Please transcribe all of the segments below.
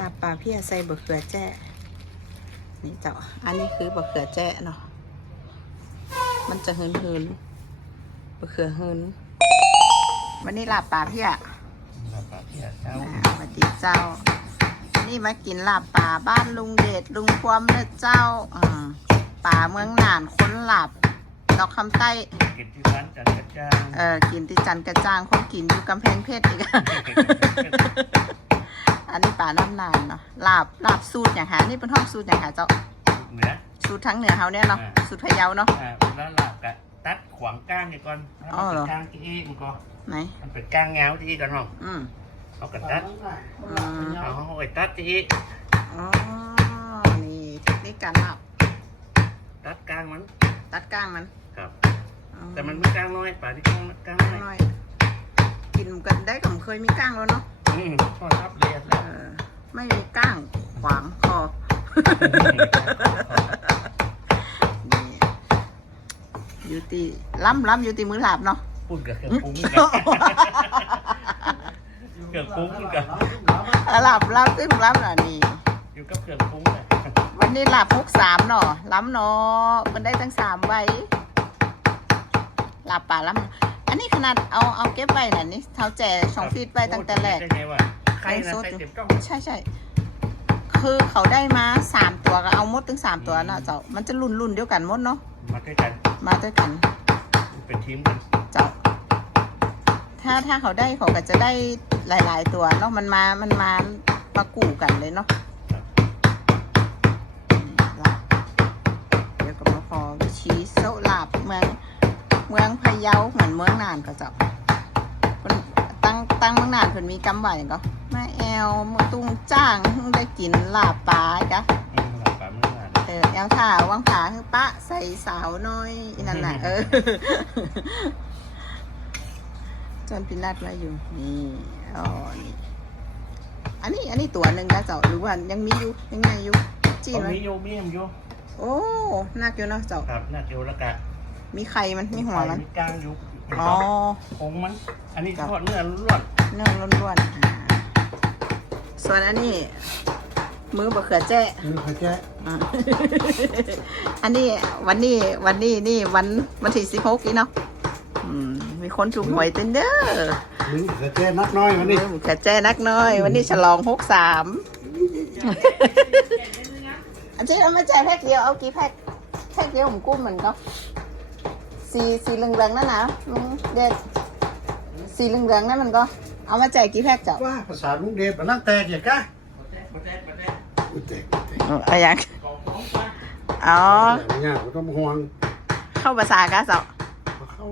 ลาบปลาเพี้ยใส่บะเขือแจ้นี่เจ้าอันนี้คือบะเขือแจ้เนาะมันจะเฮินเฮินๆบะเขือเฮินวันนี้ลาบปลาเพี้ยลาบปลาเพี้ยเจ้าอ่าสวัสดีเจ้า นี่มากินลาบป่าบ้านลุงเดชลุงความเด้อเจ้าอืมป่าเมืองน่านคนหลับดอกคำใต้กินที่ร้านจันกระจ้างเออกินที่จันทร์กระจ่างคนกินอยู่กำแพงเพชรอีก อันนี้ป่าน้ำนานเนาะลาบลาบสูตรอย่างหานี่เป็นห้องสูตรอย่างหาเจ้าเหนือ สูตรทั้งเหนือเฮาเนี่ยเนาะอ่า สูตรพะเยาเนาะ อ่าเวลาลาบกะตัดขวางก้างนี่ก่อนให้อ๋อมันเหรเป็อ นก้างที่มันก็ไหนมันเป็นก้างเงาที่ก่อนเนาะอืมเอากระตัดอืมเอาเอาไว้ตัดที่อ๋อนี่เทคนิคการลาบตัดก้างมันตัดก้างมันครับอ๋อแต่มันไม่ก้างน้อยป่าที่ก้างก้างน้อยน้อยกินกันได้กับเคยมีก้างแล้วเนาะ อืมทอดทับเลียดแล้ว เออไม่มีก้างขวางคอ นี่อยู่ตีล้ำล้ำอยู่ตีมือหลับเนาะ พูดกับเครื่องปรุงกันเครื่องปรุงกันหลับล้ำตึ้งล้ำน่ะนี่ อยู่กับเครื่องปรุงเลยวันนี้หลับพุกสามเนาะล้ำเนาะมันได้ทั้งสามใบหลับป่าล้ำอั นนี้ขนาดเอาเอาเก็บไว้น่ะนี่เท้าแจ่ช่องฟีดไว้ตั้งแต่แรก ได้ไงวะใครนะใครเต็มกล้อง ใช่ใช่คือเขาได้มาสามตัวก็เอาหมดถึงสามตัวเนาะเจ้า มันจะรุ่นรุ่นๆเดียวกันหมดเนาะ มาด้วยกัน มาด้วยกัน เป็นทีมกัน เจ้า ถ้าถ้าเขาได้เขาก็จะได้หลาย ๆ ตัวเนาะ มันมา มันมามากู่กันเลยเนาะลาบเดี๋ยวก็มาพอวิชีโซลาบเมือง เมืองพะเยาเหมือนเมืองน่านก็เจ้าเพิ่นตั้งตั้งเมืองน่านเพิ่นมีกำไหวก็มาแอลมือตุ้งจ้างได้กินลาบปลาจ้ะอืมหลับปลาเมื่อวานเออแอลท่าวังผาคือปะใส่สาวน้อยอีนั่นน่ะเออจนพินัดมาอยู่นี่อ๋อนี่อันนี้อันนี้ตัวหนึ่งนะเจ้าหรือว่ายังมีอยู่ยังไงอยู่จีนตอนไหมนี้โยมีมโยโอ้นักอยู่เนาะเจ้าครับน่าเกียวแล้วกะ มีไข่มันมีหัวมันมีกลางอยู่อ๋อผงมัน อันนี้ครับทอดเนื้อล้วนเนื้อล้วนๆอ่าส่วนอันนี้ มือบะเขือแจ้คือเขาแจ้อ่าอันนี้วันนี้วันนี้นี่วันวันที่สิบหกอีเนาะอืมมีคนถูกหวยเต้นเด้อหรือเขาแจ้นักน้อยวันนี้มือกระแจนักน้อย วันนี้ฉลองหกสามอันนี้เราไม่ใช่แพ็คเดียวเอากี่แพ็คแพ็คเดียวผมกุ้มเหมือนก็ สีสีเหลืองๆนั่นนะลุงเด็ดสีเหลืองๆนั่นมันก็ เอามาแจกกี่แพ็คจ้ะว่าภาษาลุงเดชมันนั่งแตกอย่างกะอุ้ยแตกแตกอะไรอย่างอ๋อแต่เนี่ยผมต้องห่วงเข้าภาษากะเจ้าเพราะเขา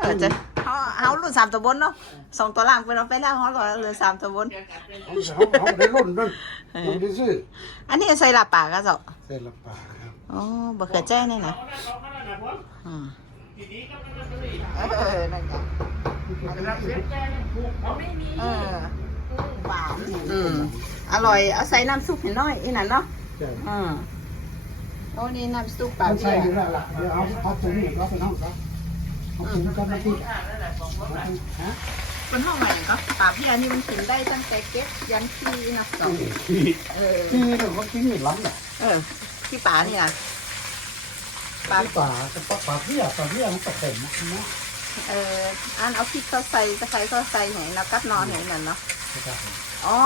เออจะเขาเขารุ่นสามตัวบนเนาะสองตัวล่างเป็นเอาไปแล้วเขาก็เหลือสามตัวบนเขาเขาเขาได้รุ่นนั่นรุ่นที่ซื้ออันนี้ใส่ลาบปากกะเจ้าเส้นละปากครับอ๋อบะเขือแจ้นี่นะอืม เออนั่นไงเออหวานอืมอร่อย เอาใส่น้ำซุปให้หน่อยอีนั่นเนาะอืมโอ้นี่น้ำซุปปลาเขาเบี้ใส่ยอยู่แล้วล่ะเดี๋ยวเอาเอาถุงนี่ก็ไปน้องครับเอาถุงกันมาที่ฮะเป็นห้องใหม่ก็ปลาเบี้ยนี่มันกินได้ตั้งแต่เก็บยันที่นะสองที่เออที่เราเขาที่นี่ล้ำอะเออที่ป่านี่นะ ปลาป่ากับปลาป่าเพี้ยปลาเพี้ยมันตะเข็มนะเอออันเอาพริกเขาใส่ตะไคร้เขาใส่ไหนแล้วกัดนอนไหนนั่นเนาะนะครับอ๋อ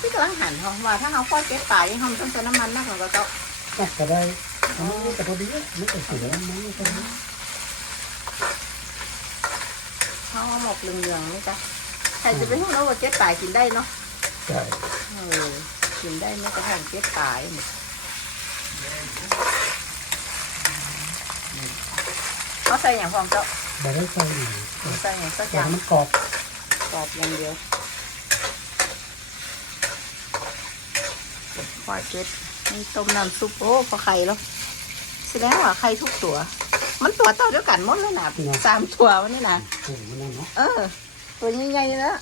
พี่กำลังหันเขาว่าถ้าเขาฟอดเก็บปลาที่เขาต้องใช้น้ำมันมากกว่าก็ต้องน่าจะได้อันนี้แต่พอดีไม่ต้องเสียมันไม่ต้องเขาเอาหมกเหลืองๆนี่จ้ะใครจะไปรู้ว่าเก็บปลากินได้เนาะใช่เออกินได้ไม่กระทั่งเก็บปลาเนี่ยเขา ใส่อย่างฟองเจ้าไม่ได้ใส่หนีใส่อย่างสักอแต่ย่างมันกรอบกรอบอย่างเดียวพอเก็บนี่ต้มน้ำซุปโอ้พอไข่แล้วแสดงว่าไข่ทุกตัว มันตัวเต่าเดียวกันหมดเลยนะสามตัววันนี้นะ โอ้โหมันนั่นเนาะเออ ตัวใหญ่ๆแล้ว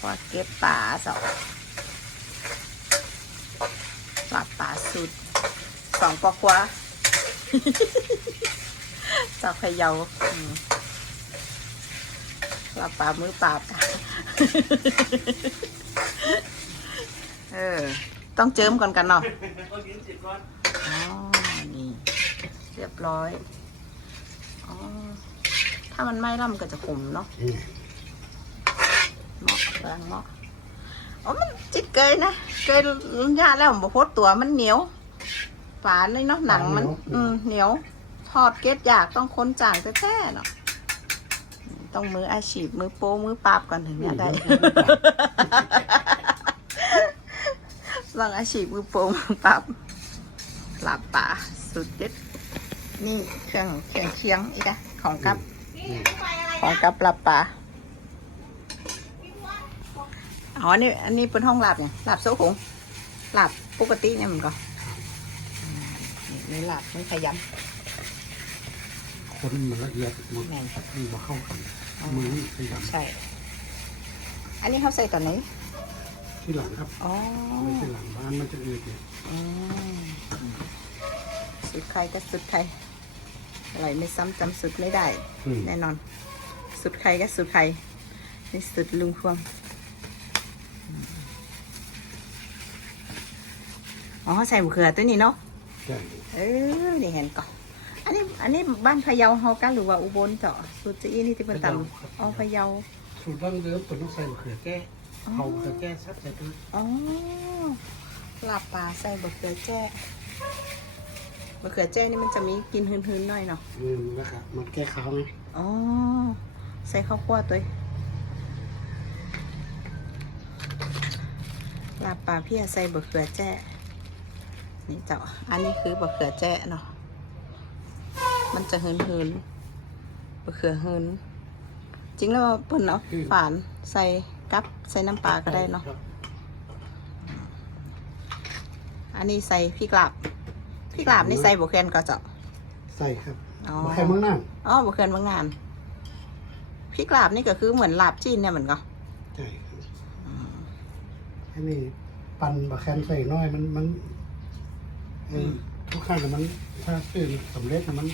พอเก็บป่าสองปลาป่าสุดสองปอกว่า จากพะเยาอืมปลาปามือปราบต้องเจิมก่อนกันเนาะอ๋อ นี่ เรียบร้อย อ๋อ ถ้ามันไหม้แล้วมันก็จะขมเนาะเหมาะกลางเหมาะอ๋อ มันจิตเกยนะ เกยยาแล้วบ่โพดตัวมันเหนียว ฝาเลยเนาะหนังมัน อืมเหนียวทอดเก็ดยากต้องค้นจ่างแท้ๆเนาะต้องมืออาชีพมือโป้มือปราบก่อนถึงจะได้ลองอาชีพมือโป้มือปราบหลับป่าสุดเด็ดนี่เครื่องเครื่องเคียงอีกอะของกับ ของกับหลับป่าอ๋อนี่อันนี้เป็นห้องหลับเนี่ยหลับโซ่หงหลับปกติเนี่ยมันก็อืม นี่นี่หลับไม่ขยคนมันละเอียดมันำแม่นมันบ่เข้ากันมือนี่ขยำใช่ อันนี้เขาใส่ตอนไหนที่หลังครับอ๋อไม่ใช่หลังบ้านมันจะเอืดเนี่ยอืมสุดใครก็สุดใครอร่อยไม่ซ้ำจำสุดไม่ได้อืมแน่นอน สุดใครก็สุดใครนี่สุดลุงพวงอ๋อใส่มะเขือตัวนี้เนาะใช่ เออ นี่เห็นก่อนอันนี้ อันนี้บ้านพะเยาเฮากันหรือว่าอุบลเจาะสุดจีนี่ที่เป็นตำอ๋อพะเยา สูตรดั้งเดิมเป็นต้องใส่มะเขือแก้เขามะเขือแก้ซับใส่ตัวอ๋อลาบปลาใส่บะเขือแจ้บะเขือแจ้นี่มันจะมีกลินหืนๆหน่อยเนาะอืมแล้วก็มันแก้ขาวไงอ๋อ ใส่ข้าวคั่วตัวเองลาบปลาพี่ใส่บะเขือแจ้ นี่เจ้า อันนี้คือบะเขือแจ้เนาะ มันจะเฮินเฮินๆบะเขือเฮินจริงแล้วเปิ้นเนาะฝานใส่กับใส่น้ำปลาก็ได้เนาะครับอันนี้ใส่พริกลาบพริกลาบนี่ใส่บะเขือนก็เจ้า ใส่ครับอ๋อมะแค่เมืองน่านอ๋อบะเขือนบางงานพริกลาบนี่ก็คือเหมือนลาบจีนเนี่ยเหมือนกันใช่ครับอันนี้ปั่นบะแคนใส่น้อยมันมันเออ ทุกครั้งแต่มันถ้าซื้อสำเร็จน่ะมัน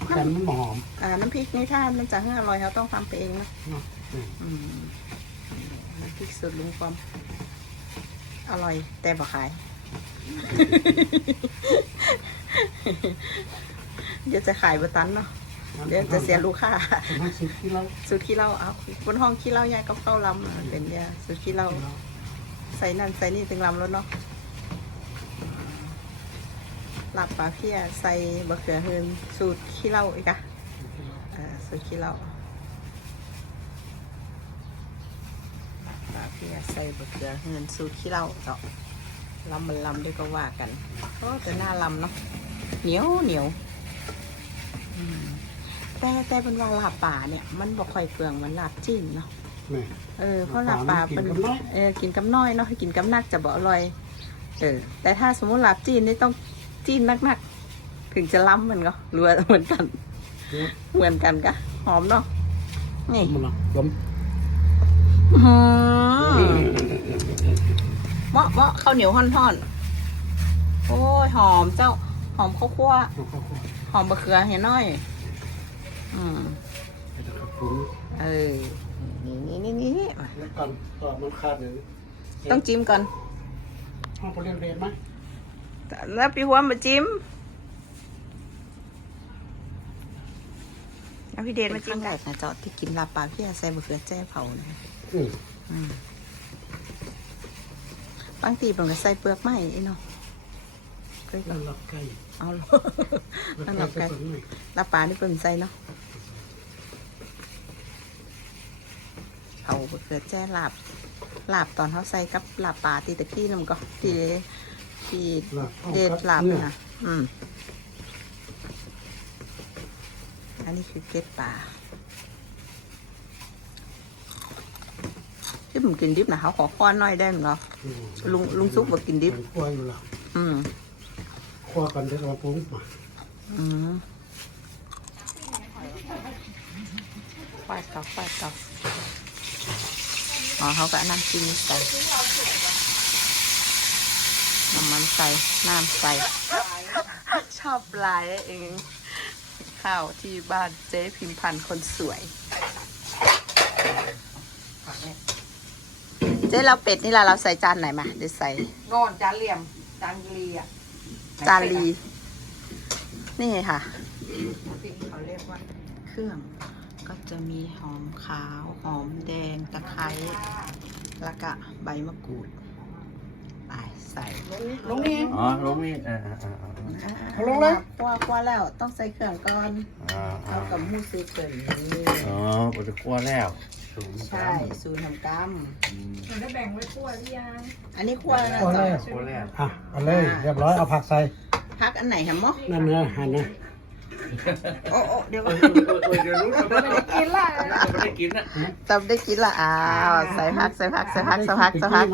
บะแคนมันหอมอ่าน้ำพริกนี่ถ้ามันจะให้อร่อยเราต้องทำไปเองนะเนาะอืมอืมน้ำพริกสูตรลุงความอร่อย แต่บ่ขาย เดี๋ยวจะขายบะตันเนาะเดี๋ยวจะเสียลูกค้า มันสุดที่เราสูตรขี้เหล้าเอาบนห้องขี้เหล้ายายก็เข้าลำอะเป็นยาสูตรขี้เหล้าใส่นั่นใส่นี่ถึงลำแล้วเนาะห ลับปลาเพี้ยใส่บะเขือเฮินสูตรขี้เหล้าอีกอะอ่าสูตรขี้เหล้าปลาเพี้ยใส่บะเขือเฮินสูตรขี้เหล้าเนาะลำมันลำด้วยก็ว่ากันโอ้แต่หน้าลำเนาะเหนียวเหนียวอืมแต่แต่เป็นว่าลาบป่าเนี่ย มันบ่ค่อยเปลืองเหมันลาบจีนเนาะแม่เออเพราะลาบปลาเป็นกินกับน้อยเออกินกับน้อยเนาะให้กินกับนักจะบ่อร่อยเออแต่ถ้าสมมติลาบจีนนี่ต้อง จีนนักๆ ถึงจะล้ำมันก็รัวเหมือนกันเนี่ยเหมือนกันกะหอมเนาะนี่มันละลมอื้อหือเหมาะเหมาะข้าวเหนียวห่อนๆโอ้ยหอมเจ้าหอมข้าวคั่วเอาเข้าครัวหอมบะเขือเห็นน้อย อืมไปจะขับปรุงเออนี่นี่นี่นี่มาแล้วก่อนต่อมันขาดหนึ่งต้องจิ้มก่อนห้องเขาเรียนเรียนไหม แล้วพี่หัวมาจิ้มแล้วพี่เดนมาจิ้มไก่นะเจาะที่กินลาบปลาพี่อาใส่บะเขือแจ้เผานะอืมอืมบางทีผมก็ใส่เปลือกไม้ไอ้เนาะเคยแล้วหลับไก่เอาแล้วนั่นหลับไก่ส่วนหนึ่งลาบปลานี่เป็นใส่เนาะเผาบะเขือแจ้ลาบลาบตอนเขาใส่กับลาบปลาตีตะกี้นั่นก็ตี ตีหลับเดดลาบเนื้อนะอืมอันนี้คือเกล็ดปลาที่ผมกินดิบนะเขาขอค้อนหน่อยได้ไหมเหรออืมลุงลุงซุปบอกกินดิบมันคั่วอยู่หลับอืมคั่วกันเดี๋ยวเราปรุงมาอืมควายเก่าควายเก่าอ๋อเขาก็เอาน้ำจิ้มใส่ น้ำมันใส่น้ำใส่ชอบลายเอง ข้าวที่บ้านเจ๊พิมพันธ์คนสวยผักเนี่ยเจ๊เราเป็ดนี่ละเราใส่จานไหนมาเดี๋ยวใส่งอนจานเหลี่ยมจานลีอะจานลี นี่ค่ะสิ่งที่เขาเรียกว่าเครื่องก็จะมีหอมขาว หอมแดงตะไคร้แล้วก็ใบมะกรูดไป ใส่ลงนี่อ๋อลงนี่อ่าอ่าอ่าอ่าเอาลงเลยกว่าว่าแล้วต้องใส่เครื่องก่อนอ่าเอากับมูซื้อเกินนี่อ๋อปจะคั่วแล้วสูงใช่สูตรทำกรรมมันได้แบ่งไว้คั่วหรือยัง อันนี้คั่วแล้วนะคั่วจ๊ะแล้วคั่วแล้วอะเอาเลยเรียบร้อยเอาผักใส่พักอันไหนฮะมอนั่นเนื้อหั่นนะโอ้โอ้เดี๋ยวก่อนโอ้ยเดี๋ยวรู้เราไม่ได้กินละไม่ได้กินนะจำได้กินละอ้าวใส่พักใส่พักใส่พักใส่พักใส่พัก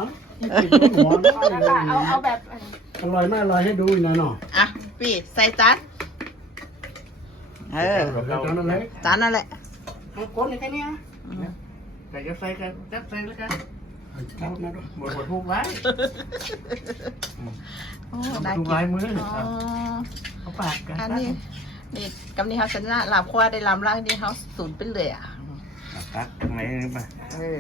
เอาเอาแบบอร่อยไม่อร่อยให้ดูอีกหน่อยหน่อยอะพี่ใส่จานเออเดี๋ยวจานนั้นเลยจานนั่นแหละเอาก้นเลยแค่เนี้ยอืมใส่จะใส่กันจับใส่แล้วกันเอาเจ้ามาด้วยหมดหมดทุกไว้โอ้หมน่าดทุกกิไว้นมืออ๋อเอาปากกันอันนี้นี่กำนี้เขาชนะลาบคั่วได้ลำล่างนี่เขาสูนไปเลยอะตักตรงไหนนี่มาเออ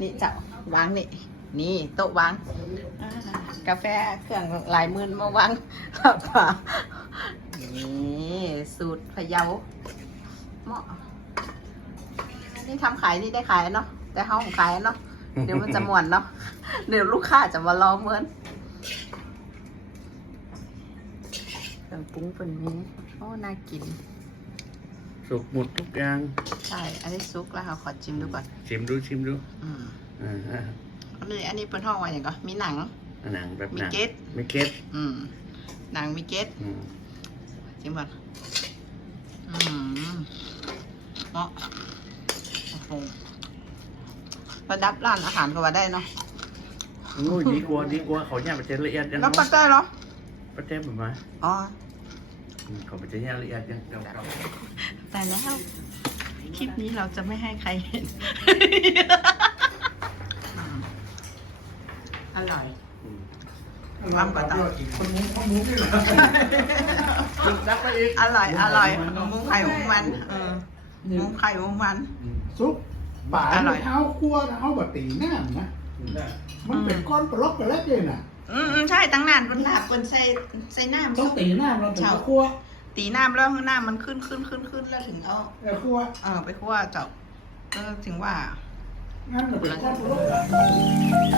นี่จ้าวางนี่ นี่โต๊ะวาง กาแฟเครื่องหลายหมื่นมาวางแล้วก็นี่สูตรพะเยาเหมาะนี่ทำขายนี่ได้ขายเนาะแต่เขาของขายเนาะเดี๋ยวมันจะมวนเนาะเดี๋ยวลูกค้าจะมารอเหมือนเครื่องปรุงเป็นนี้โอ้น่ากิน สุกหมดทุกอย่าง ใช่ อันนี้ซุกแล้วค่ะ ขอชิมดูก่อน ชิมดูชิมดูอืมอ่าอ่าอันนี้อันนี้เป็นห้องว่าอย่างก็มีหนัง หนังแบบมีหนังเก็ตมีเก็ตอืม หนังมีเกตอืมชิมก่อน อืมเนาะโอ้โหระดับร้านอาหารก็ว่าได้เนาะโอ้ยดีกว่าดีกว่าเขาเนี่ยมันจะละเอียดยังแล้วปักได้เหรอประเทศแบบมาอ๋ออืมเขามันจะเนี่ยละเอียดยังเก่าแต่แล้ว คลิปนี้เราจะไม่ให้ใครเห็น อร่อยๆอืมลำกว่าเตาคนมุ้งข้อมุ้งนี่เหรอรักไปอีกอร่อย อร่อย มุ้งไข่หมุ้งมันมุ้งไข่หมุ้งมัน ซุปป่าอร่อยเท้าคั่วนะเอาบะตีแน่นนะ มันเป็นก้อนปลอกไปแล้วเลยน่ะ อืมอืมใช่ตั้งนานบนหลาบบนใส่ใส่น้ำต้องซุปตีหน้าเราถึงจะคั่วตีน้ำแล้วน้ำมันขึ้นขึ้นขึ้นขึ้นแล้วถึงเอาเออคั่วเออไปคั่วเจาะก็ถึงว่างั้นมันเป็นก้อนปลอกแล้วคั่วกินกันมา